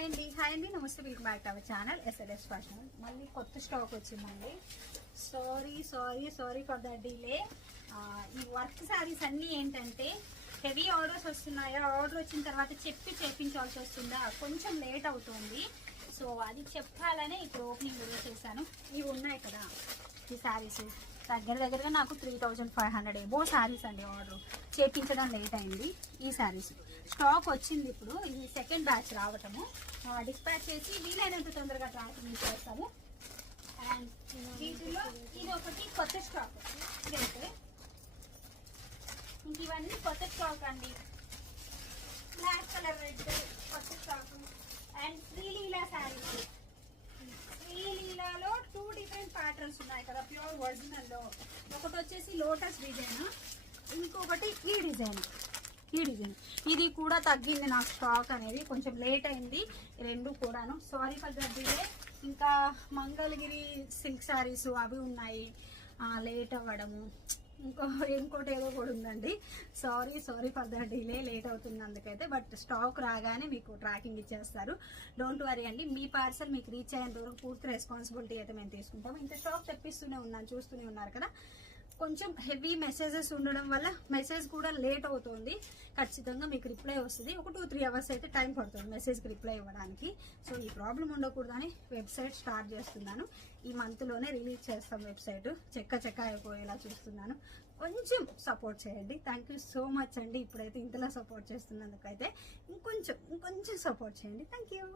Hi అండి నమస్తే, welcome back to our channel SLS fashion. మళ్ళీ కొత్త స్టాక్ వచ్చిందండి. Sorry for the delay. ఈ వర్క్ శారీస్ అన్నీ ఏంటంటే హెవీ ఆర్డర్స్ వస్తున్నాయా, ఆర్డర్ వచ్చిన తర్వాత చేపించాల్సి వస్తుందా, కొంచెం లేట్ అవుతుంది. సో అది చెప్పాలనే ఇప్పుడు ఓపెనింగ్ వీడియో చేశాను. ఇవి ఉన్నాయి కదా ఈ శారీస్, దగ్గరగా నాకు 3500 ఎబో శారీస్ అండి. ఆర్డర్ చేపించడం లేట్ అయింది. ఈ శారీస్ స్టాక్ వచ్చింది, ఇప్పుడు ఇది సెకండ్ బ్యాచ్ రావటము. డిస్పాచ్ చేసి వీలైనంత తొందరగా ట్రాకింగ్ చేస్తాము. అండ్ వీటిలో ఇది ఒకటి కొత్త స్టాక్. ఇదైతే ఇంక ఇవన్నీ కొత్త స్టాక్ అండి. బ్లాక్ కలర్ రెడ్ కొత్త స్టాక్. And Sreeleela sarees. శ్రీలీలాలో 2 డిఫరెంట్ ప్యాటర్న్స్ ఉన్నాయి కదా ప్యూర్ ఒరిజినల్లో. ఒకటి వచ్చేసి లోటస్ డిజైన్, ఇంకొకటి ఈ డిజైన్. ఇది కూడా తగ్గింది నాకు స్టాక్ అనేది, కొంచెం లేట్ అయింది రెండు కూడాను. Sorry for the delay. ఇంకా మంగళగిరి సిల్క్ శారీస్ అవి ఉన్నాయి, లేట్ అవ్వడము. ఇంకోటి ఏదో కూడా ఉందండి. Sorry for the delay, late అవుతుంది అందుకైతే. బట్ స్టాక్ రాగానే మీకు ట్రాకింగ్ ఇచ్చేస్తారు, డోంట్ వరీ అండి. మీ పార్సల్ మీకు రీచ్ అయ్యేంత వరకు పూర్తి రెస్పాన్సిబిలిటీ అయితే మేము తీసుకుంటాము. ఇంత స్టాక్ తెప్పిస్తూనే ఉన్నాను, చూస్తూనే ఉన్నారు కదా. కొంచెం హెవీ మెసేజెస్ ఉండడం వల్ల మెసేజ్ కూడా లేట్ అవుతుంది. ఖచ్చితంగా మీకు రిప్లై వస్తుంది. ఒక 2-3 అవర్స్ అయితే టైం పడుతుంది మెసేజ్కి రిప్లై ఇవ్వడానికి. సో ఈ ప్రాబ్లం ఉండకూడదని వెబ్సైట్ స్టార్ట్ చేస్తున్నాను. ఈ మంత్లోనే రిలీజ్ చేస్తాం వెబ్సైట్. చెక్క అయిపోయేలా చూస్తున్నాను. కొంచెం సపోర్ట్ చేయండి. థ్యాంక్ యూ సో మచ్ అండి. ఇప్పుడైతే ఇంతలా సపోర్ట్ చేస్తున్నందుకైతే ఇంకొంచెం సపోర్ట్ చేయండి. Thank you.